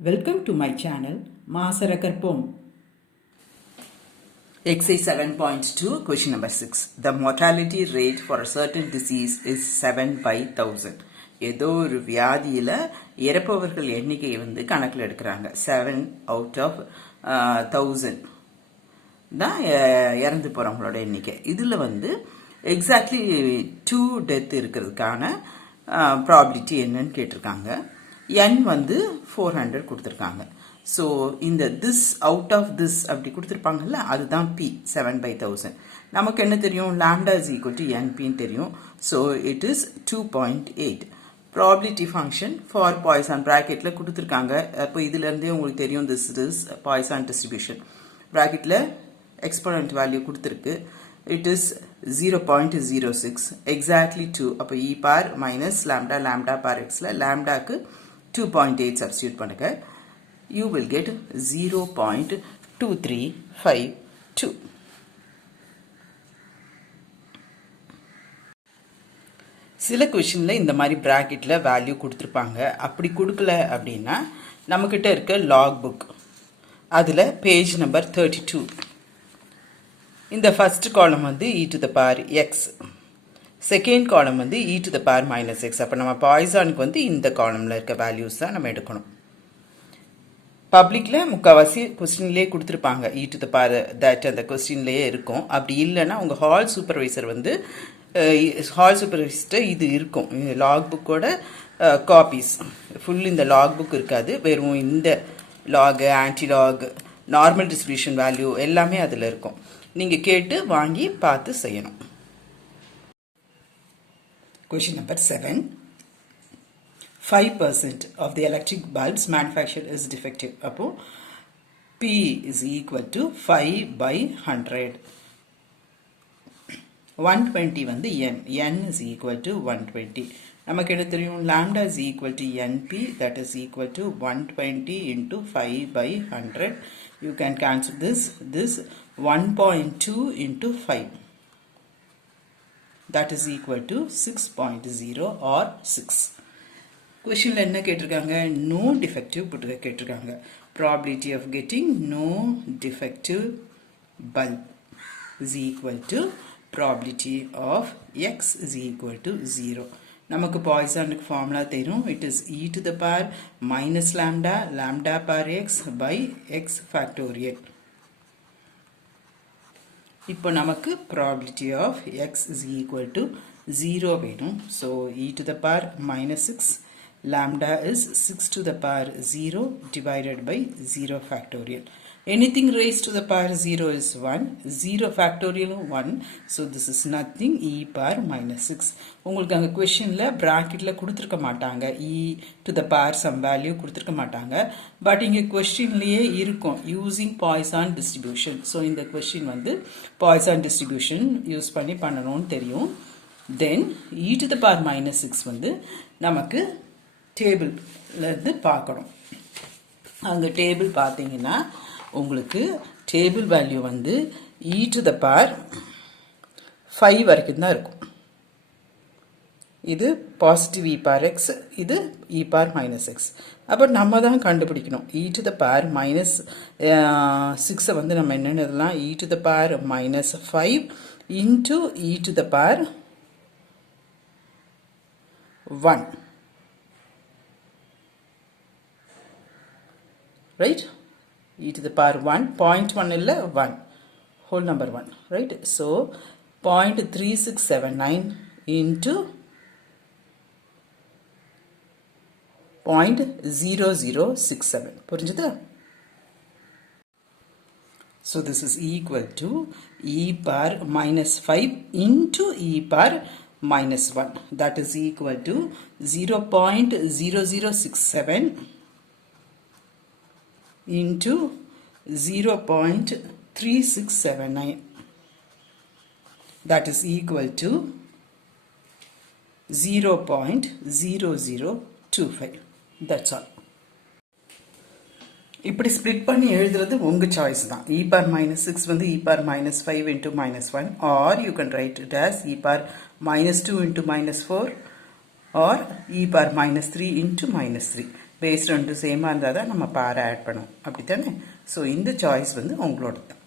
Welcome to my channel, Masarakarpom. Exercise 7.2, question number 6. The mortality rate for a certain disease is 7 by 1000. ஏதோ ஒரு வியாதியில இறப்பவர்கள் எண்ணிக்கையை கணக்கில் எடுக்கிறாங்க. 7 out of 1000 தான் இறந்து போறவங்களோட எண்ணிக்கை. இதுல எக்ஸாக்ட்லி 2 டெத் இருக்கிறதுக்கான ப்ராபபிலிட்டி என்னன்னு கேட்டிருக்காங்க. n 400 கொடுத்திருக்காங்க. ஸோ இந்த this out of this அப்படி கொடுத்துருப்பாங்கல்ல, அதுதான் p 7 by 1000. நமக்கு என்ன தெரியும், lambda is equal to npன்னு தெரியும். So it is 2.8. Probability function for Poisson ப்ராக்கெட்ல கொடுத்துருக்காங்க. அப்போ இதுல இருந்தே உங்களுக்கு தெரியும் this is பாய்சான் டிஸ்ட்ரிபியூஷன். ப்ராக்கெட்ல எக்ஸ்போனன்ட் வேல்யூ கொடுத்துருக்கு. It is 0.06 exactly 2. அப்போ e power minus lambda lambda power xல lambdaக்கு 2.8 substitute பண்ணுங்க. You will get 0.2352. சில கொஸ்டின்ல இந்த மாதிரி பிராக்கெட்ல வேல்யூ கொடுத்துருப்பாங்க. அப்படி கொடுக்கல அப்படின்னா நம்மக்கிட்ட இருக்க லாக் புக் அதுல பேஜ் நம்பர் 32. இந்த first column e to the power x, second column e to the power minus x. அப்போ நம்ம பாய்சானுக்கு இந்த காலம்ல இருக்க வேல்யூஸ் தான் நம்ம எடுக்கணும். பப்ளிக்ல முக்கால்வாசி கொஸ்டின்லேயே கொடுத்துருப்பாங்க e to the power that அந்த கொஸ்டின்லேயே இருக்கும். அப்படி இல்லைன்னா உங்கள் ஹால் சூப்பர்வைசர் ஹால் சூப்பர்வைசர் இது இருக்கும். லாக் புக்கோட காப்பீஸ் ஃபுல் இந்த லாக் புக் இருக்காது. வெறும் இந்த log, antilog, normal distribution value எல்லாமே அதில் இருக்கும். நீங்கள் கேட்டு வாங்கி பார்த்து செய்யணும். Question number 7. 5% of the electric bulbs manufactured is defective. அப்போ P is equal to 5 by 100. 120 n. n is equal to 120. நமக்கு என்ன தெரியும், lambda is equal to np, that is equal to 120 into 5 by 100. You can cancel this 1.2 into 5. That is equal to 6.0 or 6. Question என்ன கேட்டிருக்காங்க, no defective கேட்டிருக்காங்க. Probability of getting no defective bulb is equal to probability of x is equal to 0. நமக்கு பாய்சானுக்கு formula தெரியும். It is e to the power minus lambda lambda power x by x factorial. இப்போ நமக்கு probability of x is equal to 0 வேணும். So e to the power minus 6, lambda is 6 to the power 0 divided by 0 factorial. Anything raised to the power 0 is 1. 0 factorial 1. So this is nothing, e power minus 6. உங்களுக்கு அங்கே கொஸ்டினில் ப்ராக்கெட்டில் கொடுத்துருக்க மாட்டாங்க. e to the power some value கொடுத்துருக்க மாட்டாங்க. But இங்கே கொஸ்டின்லேயே இருக்கும் யூஸிங் பாய்சான் டிஸ்ட்ரிபியூஷன். ஸோ இந்த கொஸ்டின் பாய்சான் டிஸ்ட்ரிபியூஷன் யூஸ் பண்ணி பண்ணணும்னு தெரியும். தென் e to the power minus 6 நமக்கு டேபிள்லேருந்து பார்க்கணும். அங்கே டேபிள் பார்த்தீங்கன்னா உங்களுக்கு table value e to the power 5 வரைக்கும் தான் இருக்கும். இது பாசிட்டிவ் e power x, இது e power minus x. அப்போ நம்ம தான் கண்டுபிடிக்கணும் e to the power minus 6 நம்ம என்னென்னு எழுதலாம், e to the power minus 5 into e to the power 1. Right? e to the power 1, 0.1 illa 1, whole number 1, right? So 0.3679 into 0.0067. புரிஞ்சுதா? So this is equal to e power minus 5 into e power minus 1. That is equal to 0.0067 into 0.3679. That is equal to 0.0025. That's all. இப்படி split பண்ணி எழுதுறது உங்க choice தான். e power minus 6 e power minus 5 into minus 1, or you can write it as e power minus 2 into minus 4, or e power minus 3 into minus 3. Base ரெண்டும் சேமாக இருந்தால் தான் நம்ம பார் ஆட் பண்ணுவோம் அப்படி தானே. ஸோ இந்த சாய்ஸ் வந்து உங்களோட தான்.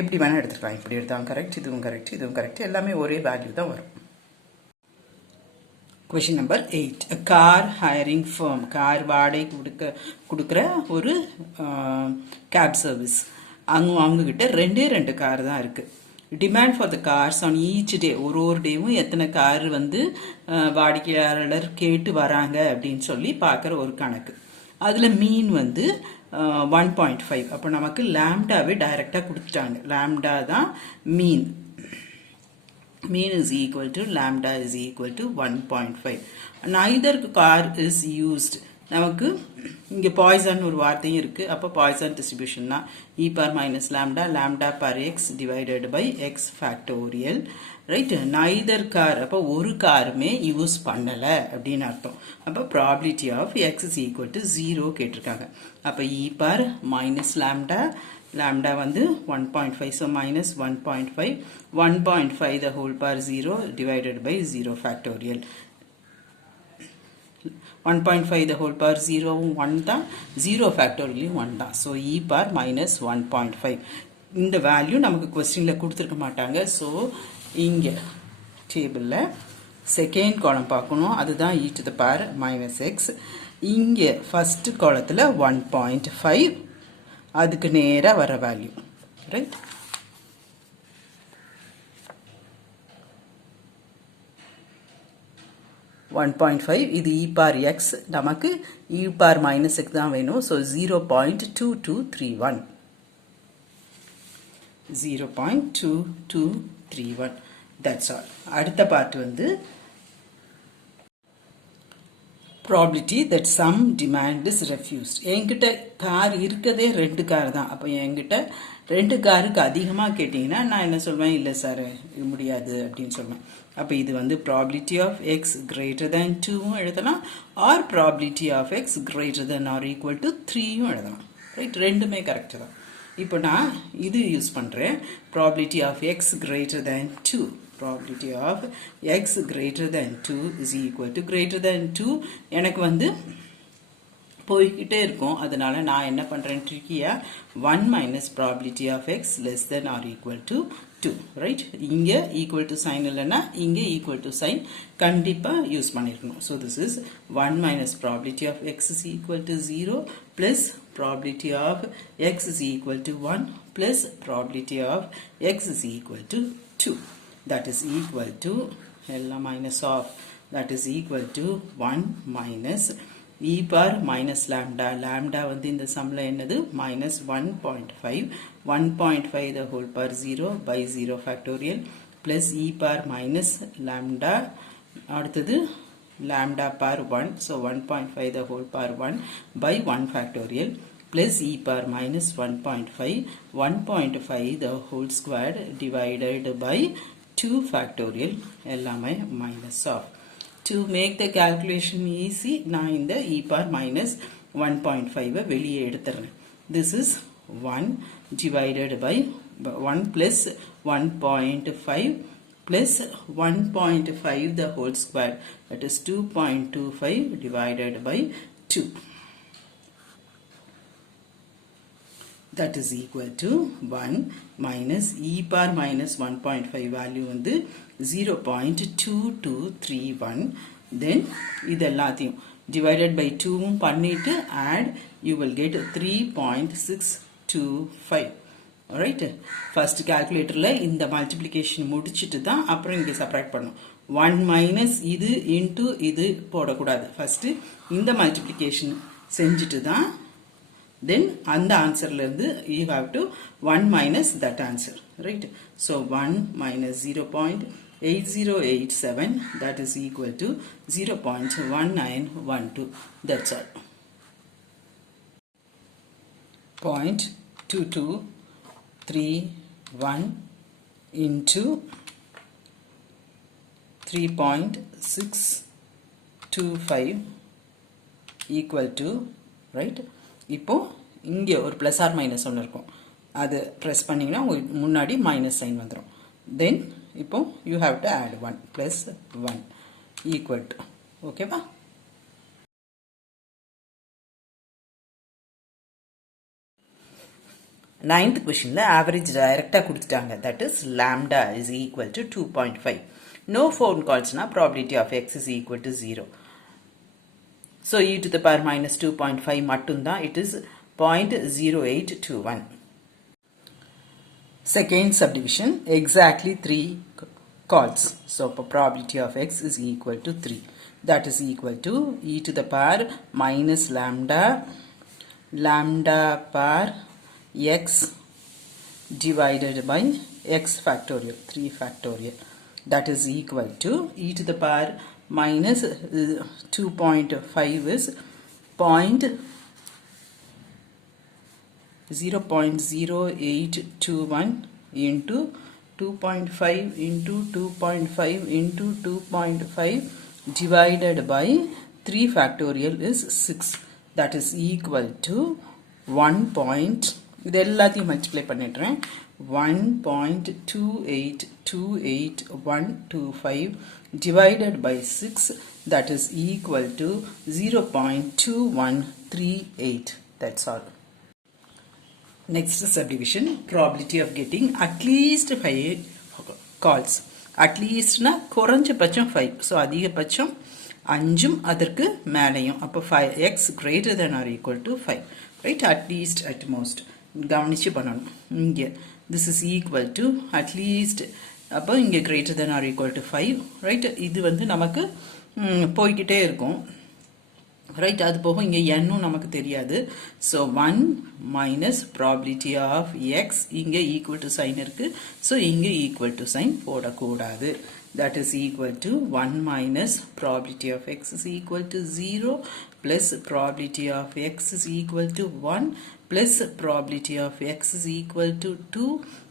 எப்படி வேணால் எடுத்துக்கலாம். இப்படி எடுத்தாலும் கரெக்ட், இதுவும் கரெக்ட், இதுவும் கரெக்ட், எல்லாமே ஒரே வேல்யூ தான் வரும். Question number 8. A car hiring firm. Car வாடகை கொடுக்குற ஒரு கேப் சர்வீஸ். அவங்கக்கிட்ட ரெண்டு கார் தான் இருக்குது. Demand for the cars on each டே, ஒரு டேவும் எத்தனை கார் வந்து வாடிக்கையாளர் கேட்டு வராங்க அப்படின்னு சொல்லி பார்க்குற ஒரு கணக்கு. அதில் மீன் வந்து 1.5. அப்போ நமக்கு லாம்டாவே டைரெக்டாக கொடுத்துட்டாங்க. லாம்டா தான் மீன். Mean is equal to lambda is equal to 1.5. Neither car is used. நமக்கு இங்கே பாய்சன் ஒரு வார்த்தையும் இருக்குது. அப்போ poison டிஸ்ட்ரிபியூஷன்னா e power minus lambda, lambda per x divided by x factorial. Right. Neither car, அப்போ ஒரு காருமே யூஸ் பண்ணலை அப்படின்னு அர்த்தம். அப்போ probability of x is equal to 0 கேட்டிருக்காங்க. அப்போ e power minus lambda, lambda வந்து 1.5, so minus 1.5, 1.5 the whole power 0 divided by 0 factorial. 1.5 the whole power 0 1 தான், 0 factorial 1 தான். So e power minus 1.5. இந்த வேல்யூ நமக்கு கொஸ்டினில் கொடுத்துருக்க மாட்டாங்க. ஸோ இங்கே டேபிளில் செகண்ட் காலம் பார்க்கணும். அதுதான் e to the power minus x. இங்கே ஃபஸ்ட்டு காலத்தில் 1.5, அதுக்கு நேராக வர வேல்யூ. ரைட். ஒன் 1.5 இது e power x, நமக்கு e power minus x தான் வேணும். ஸோ 0.2231. 0.2231. That's all. அடுத்த பார்ட் வந்து probability that some demand is refused. என்கிட்ட கார் இருக்கதே 2 கார் தான். அப்போ என்கிட்ட 2 காருக்கு அதிகமாக கேட்டிங்கன்னா நான் என்ன சொல்வேன், இல்லை சார் இது முடியாது அப்படின்னு சொல்லுவேன். அப்போ இது வந்து probability of x greater than 2 எழுதலாம், R probability of x greater than or equal to 3 எழுதலாம். ரைட். ரெண்டுமே கரெக்டு தான். இப்போ நான் இது யூஸ் பண்ணுறேன். probability of x greater than 2. probability of x greater than 2 is equal to greater than 2. எனக்கு வந்து போய்கிட்டே இருக்கும். அதனால நான் என்ன பண்ணுறேன், ட்ரிக்கியாக 1 minus probability of x less than or equal to 2. Right. இங்கே ஈக்குவல் டு சைன் இல்லைன்னா இங்கே ஈக்குவல் டு சைன் கண்டிப்பாக யூஸ் பண்ணியிருக்கணும். So this is 1 minus probability of x is equal to 0 plus probability of x is equal to 1 plus probability of x is equal to 2. That is equal to minus of, that is equal to 1 minus e power minus lambda. Lambda வந்து இந்த சம்ல என்னது, minus 1.5. 1.5 the whole power 0 by 0 factorial plus e power minus lambda. அடுத்தது lambda power 1. So 1.5 the whole power 1 by 1 factorial plus e power minus 1.5. 1.5 the whole square divided by 2 factorial எல்லாமே minus of. To make the calculation easy, நான் இந்த e power minus 1.5 வெளியே எடுத்துறேன். This is 1 divided by 1 plus 1.5 plus 1.5 the whole square, that is 2.25 divided by 2. That is equal to 1 minus e power minus 1.5 value வந்து 0.2231. then இதெல்லாத்தையும் divided by 2 பண்ணிட்டு add, you will get 3.625. alright. first calculatorல இந்த multiplication முடிச்சிட்டு தான் அப்புறம் இங்கே subtract பண்ணும். 1 minus இது into இது போடக்கூடாது. first இந்த multiplication செஞ்சிட்டு தான் then அந்த ஆன்சர்ல இருந்து you have to 1 minus that answer. right. so 1 minus 0.8087, that is equal to 0.1912. that's all. 0.2231 into 3.625 equal to, right. இப்போ இங்கே ஒரு ப்ளஸ் ஆர் மைனஸ் ஒன்று இருக்கும். அது ப்ரெஸ் பண்ணிங்கன்னா உங்களுக்கு முன்னாடி மைனஸ் சைன் வந்துடும். தென் இப்போ you have to add 1 + 1 equal to, ஓகேவா? Ninth questionல average directா கொடுத்துட்டாங்க. That is lambda is equal to 2.5. No phone callsனா probability of x is equal to 0. So e to the power minus 2.5 மட்டும்தான். It is 0.0821. Second subdivision, exactly 3 calls. So probability of x is equal to 3. That is equal to e to the power minus lambda power x divided by x factorial, 3 factorial. That is equal to e to the power minus 2.5 is 0.0821 into 2.5 into 2.5 into 2.5 divided by 3 factorial is 6. That is equal to 1. இது எல்லாத்தையும் multiply பண்ணிடுறேன். 1.2828125 divided by 6, that is equal to 0.2138. That's all. Next subdivision, probability of getting at least 5 calls. At least na குறைஞ்சபட்சம் 5. So அதிகபட்சம் 5 அதற்கு மேலேயும். அப்போ 5x greater than or equal to 5. Right? At least, at most. கவனிச்சு பண்ணணும். இங்கே this is equal to at least, அப்போ இங்கே greater than or equal to 5. Right? இது வந்து நமக்கு போய்கிட்டே இருக்கும். Right? அது போக இங்கே n நமக்கு தெரியாது. So 1 minus probability of x, இங்கே equal to sign இருக்கு. So இங்கே equal to sign போடக்கூடாது. That is equal to 1 minus probability of x is equal to 0 plus probability of x is equal to 1 plus probability of x is equal to 2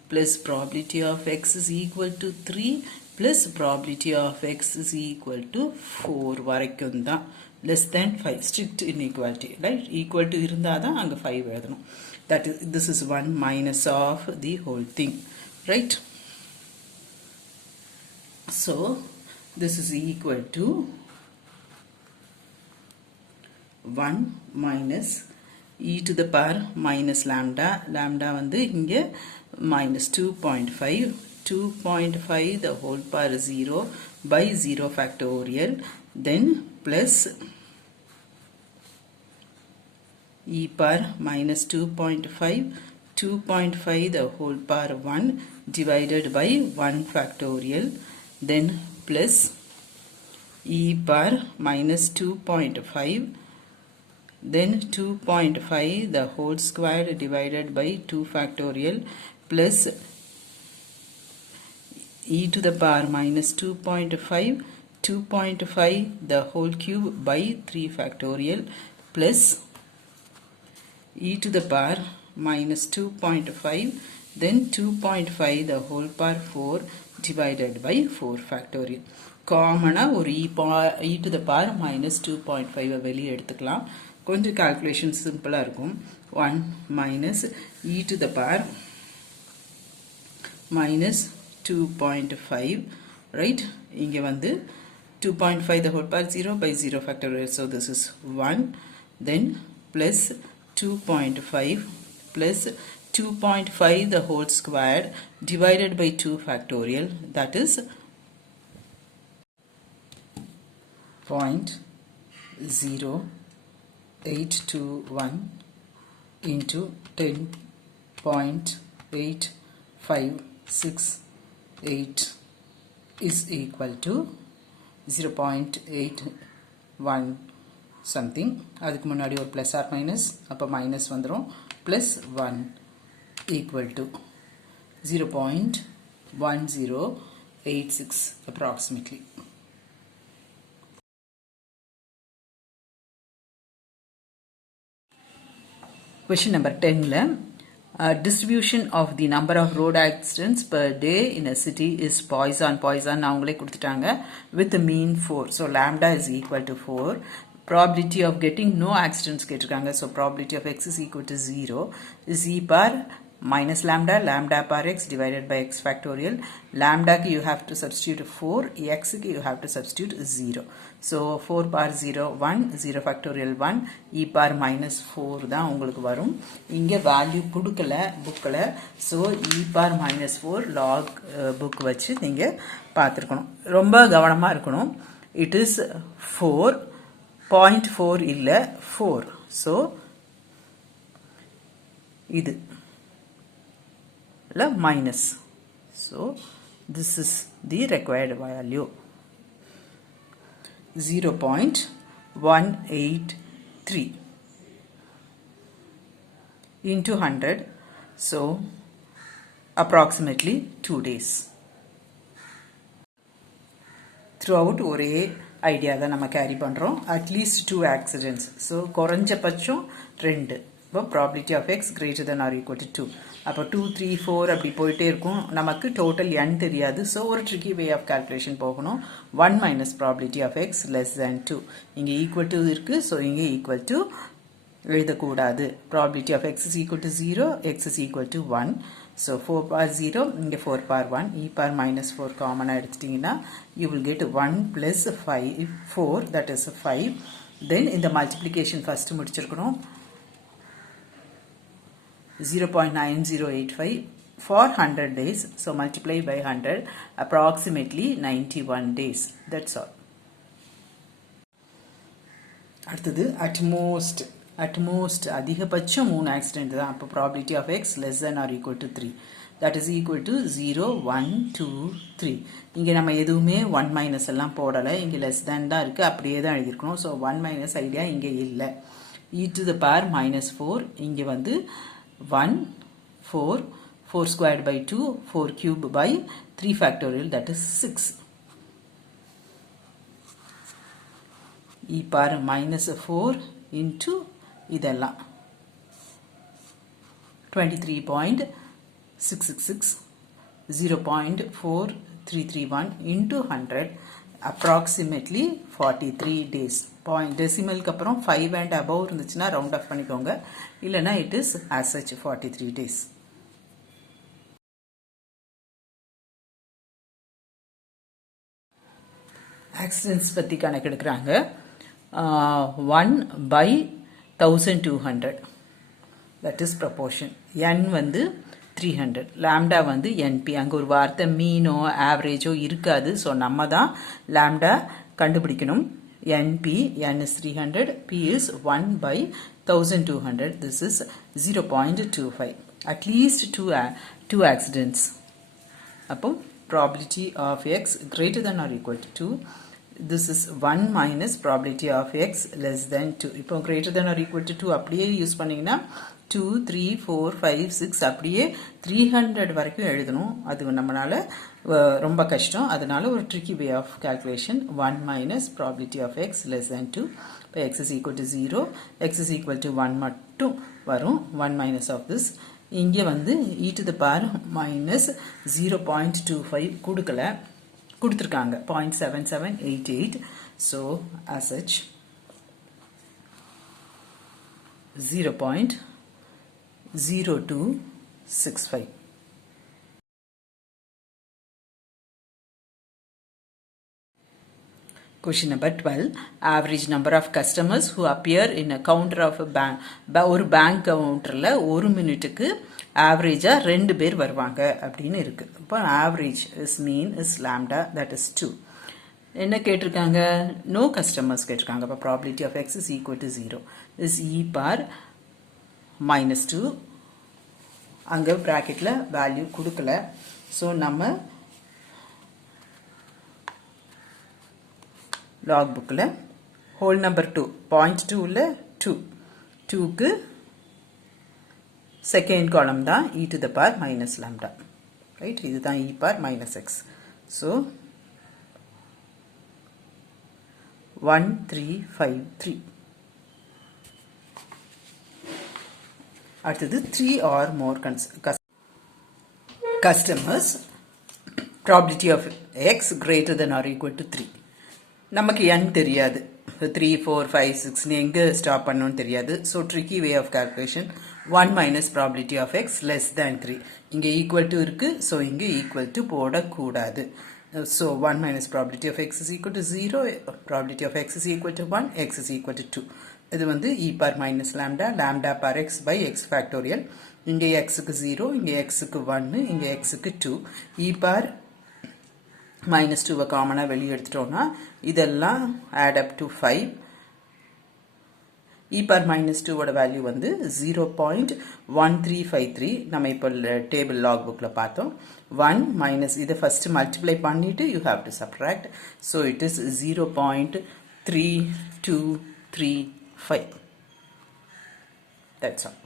plus probability of x is equal to 3 plus probability of x is equal to 4 வரைக்கும் தான். Less than 5, strict inequality, right? Equal to இருந்தாதான் அங்க 5 எழுதணும். That is, this is 1 minus of the whole thing, right? So this is equal to 1 minus e to the power minus lambda வந்து இங்க minus 2.5, 2.5 the whole power 0 by 0 factorial, then plus e power minus 2.5, 2.5 the whole power 1 divided by 1 factorial, then plus e power minus 2.5, then 2.5 the whole square divided by 2 factorial, plus e to the power minus 2.5, 2.5 the whole cube by 3 factorial, plus e to the power minus 2.5, then 2.5 the whole power 4 divided by 4 factorial. Common ஒரு e to the power minus 2.5 வெளியே எடுத்துக்கலாம். கொஞ்சம் calculation சிம்பிளா இருக்கும். 1 minus e to the power minus 2.5, right? இங்க வந்து 2.5 the whole power 0 by 0 factorial. So this is 1, then plus 2.5 plus 2.5 the whole square divided by 2 factorial, that is 0.0821 into 10.8568 is equal to 0.81 something. அதுக்கு முன்னாடி ஒரு plus or minus, அப்போ minus வந்துரும், plus 1 equal to 0.1086 approximately. Question number 10 distribution of the number of road accidents per day in a city is Poisson அவங்களே கொடுத்துட்டாங்க with the mean 4. So lambda is equal to 4. Probability of getting no accidents கேட்டிருக்காங்க. So probability of x is equal to 0 is e power minus lambda, lambda par x divided by x factorial. Lambda ku you have to substitute 4, x ku you have to substitute 0. So 4 par 0 1, 0 factorial 1, e par minus 4 தான் உங்களுக்கு வரும். இங்க value கொடுக்கல புக்ல. So e par minus 4 log book வச்சு நீங்க பார்த்திருக்கணும். ரொம்ப கவனமா இருக்கணும். It is 4, 0.4 இல்ல 4. So இது minus. So this is the required value 0.183 into 100. So approximately 2 days. Throughout ஒரே ஐடியா தான் நம்ம கேரி பண்றோம். At least 2 accidents. So குறைஞ்சபட்சம் 2. இப்போ probability of x greater than or equal to 2. அப்போ 2, 3, 4 அப்படி போயிட்டே இருக்கும். நமக்கு டோட்டல் n தெரியாது. ஸோ ஒரு ட்ரிக்கி வே ஆஃப் கால்குலேஷன் போகணும். 1 minus probability of x less than 2. இங்கே ஈக்குவல் டு இருக்கு. ஸோ இங்கே ஈக்குவல் டு எழுதக்கூடாது. probability of x is equal to 0, x is equal to 1. So 4 par 0, இங்கே 4 par 1, e par minus 4 காமனா எடுத்துட்டீங்கன்னா you will get 1 plus 5, 4, that is 5. Then இந்த multiplication first முடிச்சிருக்கணும். 0.9085 for 100 days. So multiply by 100, approximately 91 days. That's all. அடுத்தது at most அதிகபட்சம் 3 accident தான். அப்போ probability of x less than or equal to 3. That is equal to 0, 1, 2, 3. இங்கே நம்ம எதுவுமே 1 minus எல்லாம் போடலை. இங்கே less than தான் இருக்கு. அப்படியே தான் எழுதியிருக்கணும். So 1 minus ஐடியா இங்கே இல்லை. e to the power minus 4. இங்கே வந்து 1, 4, 4 squared by 2, 4 cubed by 3 factorial, that is 6. e power minus 4 into இதெல்லாம் 23.666, 0.4331 into 100, approximately 43 days. Decimal க்கு அப்புறம் 5 and above இருந்துச்சுன்னா round off பண்ணிக்கோங்க. இல்லனா it is as such 43 days. Accidents பத்தி கணக்கெடுக்கிறாங்க. 1 by 1200, that is proportion. n வந்து 300, lambda வந்து np. அங்க ஒரு வார்த்தை மீனோ ஆவரேஜோ இருக்காது. ஸோ நம்ம தான் lambda கண்டுபிடிக்கணும். np, n is 300, p is 1 by 1200. This is 0.25. At least 2 accidents. அப்போ probability of x greater than or equal to 2. This is 1 minus probability of x less than 2. இப்போ greater than or equal to 2 அப்படியே use பண்ணீங்கன்னா 2, 3, 4, 5, 6 அப்படியே 300 வரைக்கும் எழுதணும். அது நம்மளால ரொம்ப கஷ்டம். அதனால ஒரு tricky way of calculation 1 minus probability of x less than 2. இப்போ x is equal to 0, x is equal to 1 மட்டும் வரும். 1 minus of this. இங்கே வந்து e to the power minus 0.25 கொடுத்துருக்காங்க 0.7788. So as such 0.0265. Question number 12. Average number of customers who appear in a counter of a bank. ஒரு bank கவுண்டரில் ஒரு மினிட்டுக்கு ஆவரேஜா 2 பேர் வருவாங்க அப்படின்னு இருக்கு. இப்போ average is mean is lambda, that is 2. என்ன கேட்டிருக்காங்க? நோ கஸ்டமர்ஸ் கேட்டிருக்காங்க. அப்போ probability of X is equal to 0 is e power -2. அங்கே ப்ராக்கெட்டில் வேல்யூ கொடுக்கல. ஸோ நம்ம லாக் புக்கில் ஹோல் நம்பர் 2 0.2ல் 2க்கு செகண்ட் காலம் தான் e to the power minus lambda, right? இதுதான் e power minus x. So 1353. அடுத்தது 3 or more customers, probability of x greater than or equal to 3. நமக்கு n தெரியாது. 3, 4, 5, 6 எங்கே ஸ்டாப் பண்ணணும்னு தெரியாது. So tricky way of calculation 1 minus probability of x less than 3. இங்கே equal to இருக்கு, so இங்கே equal to போடக்கூடாது. So 1 minus probability of x is equal to 0, probability of x is equal to 1, x is equal to 2. இது வந்து e power minus lambda, lambda power x by x factorial. இங்கே x க்கு 0, இங்கே x க்கு 1, இங்கே x க்கு 2. e power minus 2 காமனாக வெளியே எடுத்துட்டோம்னா இதெல்லாம் add up to 5. e power minus 2 ஓட வேல்யூ வந்து 0.1353. நம்ம இப்போ டேபிள் லாக் புக்கில் பார்த்தோம். 1 minus இதை ஃபஸ்ட்டு மல்டிப்ளை பண்ணிவிட்டு you have to subtract. So it is 0.3235. That's all.